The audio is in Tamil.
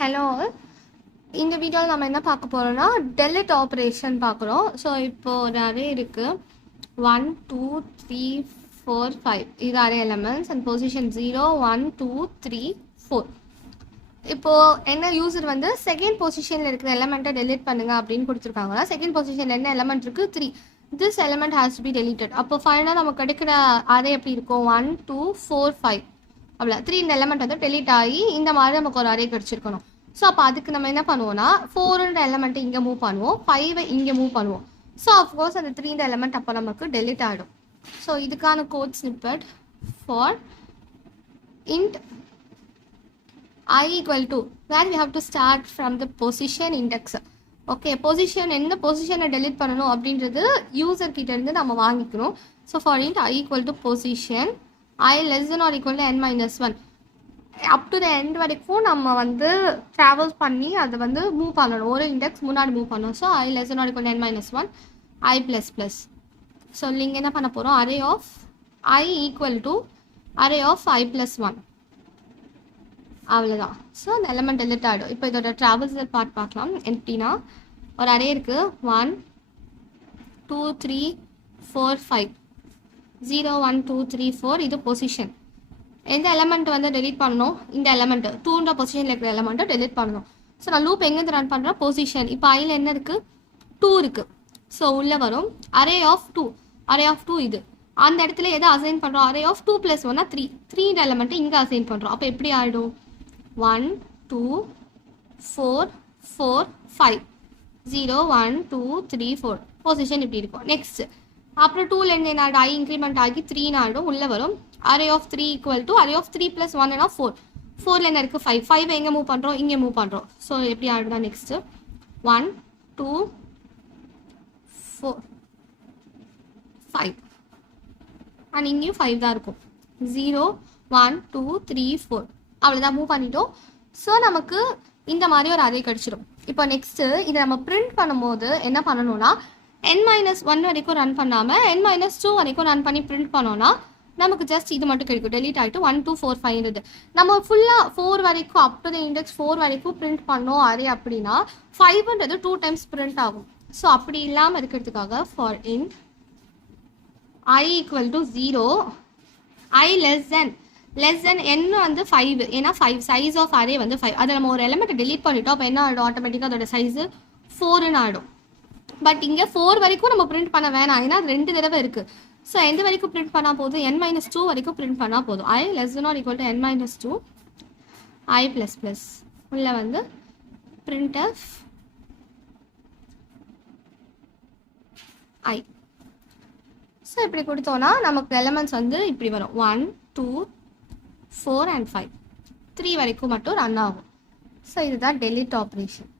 ஹலோ, இந்த வீடியோவில் நம்ம என்ன பார்க்க போகிறோம்னா delete ஆப்ரேஷன் பார்க்குறோம். ஸோ இப்போ ஒரு அரே இருக்குது 1 2 3 4 5 இது அரே எலமெண்ட்ஸ் அண்ட் பொசிஷன் 0 1 2 3 4. இப்போது என்ன யூசர் வந்து செகண்ட் பொசிஷனில் இருக்கிற எலமெண்ட்டை delete பண்ணுங்க அப்படின்னு கொடுத்துருக்காங்கன்னா செகண்ட் பொசிஷனில் என்ன எலமெண்ட் இருக்குது 3. This element has to be deleted. அப்போ ஃபைனலாக நமக்கு கிடைக்கிற அரே எப்படி இருக்கும் 1 2 4 5 அவ்வளோ 3 இந்த எலமெண்ட் வந்து டெலிட் ஆகி இந்த மாதிரி நமக்கு ஒரு அரே கிடச்சிருக்கணும். ஸோ அப்போ அதுக்கு நம்ம என்ன பண்ணுவோம்னா 4ன்ற எலமெண்ட்டை இங்கே மூவ் பண்ணுவோம், 5 இங்கே மூவ் பண்ணுவோம். ஸோ அஃப்கோர்ஸ் அந்த 3 இந்த எலமெண்ட் அப்போ நமக்கு டெலிட் ஆகிடும். ஸோ இதுக்கான code snippet for int I equal to where we have to start from the position index. Okay, position எந்த பொசிஷனை டெலிட் பண்ணணும் அப்படின்றது யூசர் கிட்ட இருந்து நம்ம வாங்கிக்கணும். So for int I equal to position I less than or equal to n minus 1 up to the end வரைக்கும் நம்ம வந்து ட்ராவல்ஸ் பண்ணி அதை வந்து மூவ் பண்ணணும், ஒரு இண்டெக்ஸ் முன்னாடி மூவ் பண்ணணும். So I less than or equal to n minus 1 I plus plus. So இங்கே என்ன பண்ண போகிறோம் array of I equal to array of I plus 1 அவ்வளோதான். ஸோ அந்த எலமெண்ட் டெலிட் ஆகிடும். இப்போ இதோட ட்ராவல்ஸர் பார்ட் பார்க்கலாம். எப்படின்னா ஒரு அரே இருக்குது 1 2 3 4 5 0 1 2 3 4 இது பொசிஷன். எந்த எலமெண்ட் வந்து டெலிட் பண்ணணும், இந்த எலமெண்ட் 2ன்ற பொசிஷனில் இருக்கிற எலமெண்ட்டை டெலிட் பண்ணணும். ஸோ நான் லூப் எங்கேருந்து ரன் பண்ணுறேன் பொசிஷன். இப்போ ஐயில் என்ன இருக்குது 2 இருக்குது. ஸோ உள்ளே வரும் அரே ஆஃப் 2. அரே ஆஃப் 2 இது அந்த இடத்துல எதை அசைன் பண்ணுறோம் அரே ஆஃப் 2 + 1 3 3ன்ற எலமெண்ட்டை இங்கே அசைன் பண்ணுறோம். அப்போ எப்படி ஆகிடும் 1 2 4 4 5 0 1 2 3 4 பொசிஷன் இப்படி இருக்கும். நெக்ஸ்ட் அப்புறம் 2லேருந்து என்ன ஆகிடும் ஐ இன்க்ரிமெண்ட் ஆகி 3 ஆகிடும். உள்ளே வரும் array of 3 equal to array of 3 + 1 என்ன 4. 4ல் என்ன இருக்குது 5. 5 எங்கே மூவ் பண்ணுறோம் இங்கே மூவ் பண்ணுறோம். ஸோ எப்படி ஆகிடும்னா நெக்ஸ்ட்டு 1 2 4 5 அண்ட் இங்கேயும் 5 தான் இருக்கும். 0 1 2 3 4 அவ்வளோதான் மூவ் பண்ணிட்டோம். ஸோ நமக்கு இந்த மாதிரி ஒரு அரே கிடச்சிடும். இப்போ நெக்ஸ்ட்டு இதை நம்ம பிரிண்ட் பண்ணும்போது என்ன பண்ணணும்னா n-1 வரைக்கும் ரன் பண்ணாமல் n-2 வரைக்கும் ரன் பண்ணி பிரிண்ட் பண்ணோன்னா நமக்கு ஜஸ்ட் இது மட்டும் கிடைக்கும். டெலிட் ஆகிட்டு 1 2 4 5 நம்ம ஃபுல்லாக 4 வரைக்கும் அப் டு த இண்டெக்ஸ் 4 வரைக்கும் பிரிண்ட் பண்ணோம் அரே அப்படின்னா 5ன்றது 2 டைம்ஸ் பிரிண்ட் ஆகும். ஸோ அப்படி இல்லாமல் இருக்கிறதுக்காக for in I equal to 0 I less than n வந்து 5. ஏன்னா 5 சைஸ் ஆஃப் அரே வந்து 5. அதை நம்ம ஒரு எலமெண்ட்டை டெலிட் பண்ணிட்டோம். அப்போ என்ன ஆகிடும் ஆட்டோமேட்டிக்காக அதோட சைஸு 4ன்னு ஆகிடும். பட் இங்கே 4 வரைக்கும் நம்ம பிரிண்ட் பண்ண வேணாம், ஏன்னா அது 2 தடவை இருக்குது. ஸோ எந்த வரைக்கும் பிரிண்ட் பண்ணால் போதும் n-2 வரைக்கும் பிரிண்ட் பண்ணால் போதும். I less than or equal to n-2 I plus plus உள்ள வந்து printf I. ஸோ இப்படி கொடுத்தோன்னா நமக்கு எலமெண்ட்ஸ் வந்து இப்படி வரும் 1 2 4 and 5 3 வரைக்கும் மட்டும் ரன் ஆகும். ஸோ இதுதான் delete ஆப்ரேஷன்.